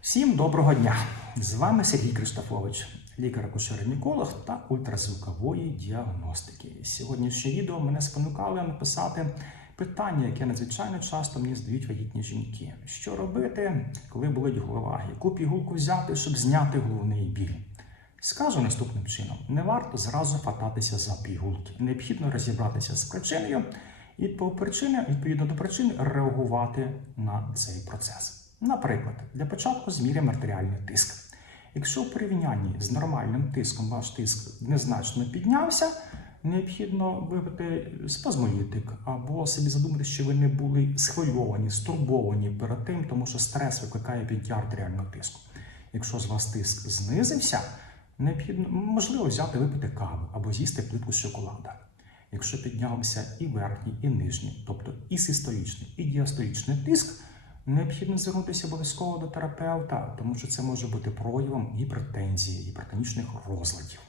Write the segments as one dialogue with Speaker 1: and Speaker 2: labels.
Speaker 1: Всім доброго дня! З вами Сергій Криштофович, лікар-акушер-гінеколог та ультразвукової діагностики. Сьогоднішнє відео мене спонукали написати питання, яке надзвичайно часто мені задають вагітні жінки. Що робити, коли болить голова? Яку пігулку взяти, щоб зняти головний біль? Скажу наступним чином: не варто зразу хвататися за пігулки. Необхідно розібратися з причиною і по причини, відповідно до причини, реагувати на цей процес. Наприклад, для початку зміряємо артеріальний тиск. Якщо в порівнянні з нормальним тиском ваш тиск незначно піднявся, необхідно випити спазмолітик або собі задумати, що ви не були схвильовані, стурбовані перед тим, тому що стрес викликає підняття артеріального тиску. Якщо з вас тиск знизився, необхідно можливо взяти випити каву або з'їсти плитку шоколада. Якщо піднявся і верхній, і нижній, тобто і систолічний, і діастолічний тиск, необхідно звернутися обов'язково до терапевта, тому що це може бути проявом гіпертензії, гіпертонічних розладів.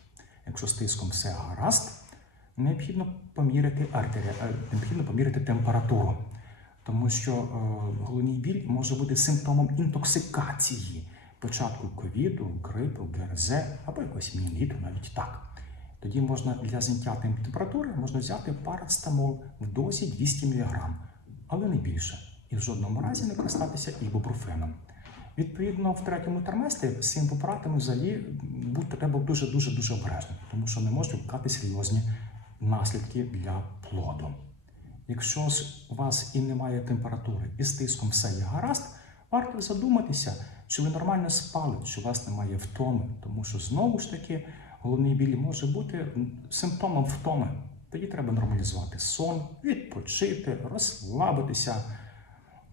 Speaker 1: Якщо з тиском все гаразд, необхідно поміряти артерія, е, необхідно поміряти температуру, тому що е, головний біль може бути симптомом інтоксикації початку ковіду, грипу, ГРЗ або якогось мініту, навіть так. Тоді можна для зняття температури можна взяти парацетамол в дозі 200 мг, але не більше. І в жодному разі не користатися ібупрофеном. Відповідно, в третьому триместрі з цим препаратами взагалі будьте треба дуже дуже обережним, тому що не можуть виникати серйозні наслідки для плоду. Якщо у вас і немає температури, і з тиском все є гаразд, варто задуматися, чи ви нормально спали, чи у вас немає втоми, тому що знову ж таки головний біль може бути симптомом втоми. Тоді треба нормалізувати сон, відпочити, розслабитися.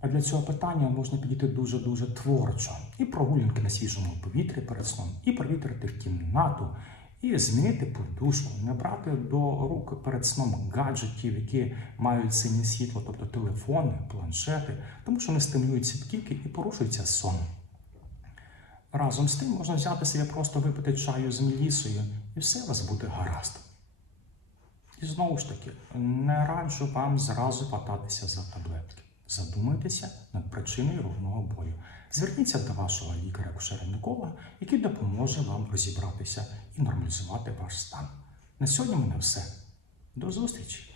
Speaker 1: А для цього питання можна підійти дуже-дуже творчо. І прогулянки на свіжому повітрі перед сном, і провітрити кімнату, і змінити подушку, не брати до рук перед сном гаджетів, які мають синє світло, тобто телефони, планшети, тому що вони стимулюють сітківки і порушується сон. Разом з тим можна взяти собі просто випити чаю з мелісою, і все у вас буде гаразд. І знову ж таки, не раджу вам зразу хвататися за таблетки. Задумайтеся над причиною головного болю. Зверніться до вашого лікаря-акушера-гінеколога, який допоможе вам розібратися і нормалізувати ваш стан. На сьогодні мене все. До зустрічі!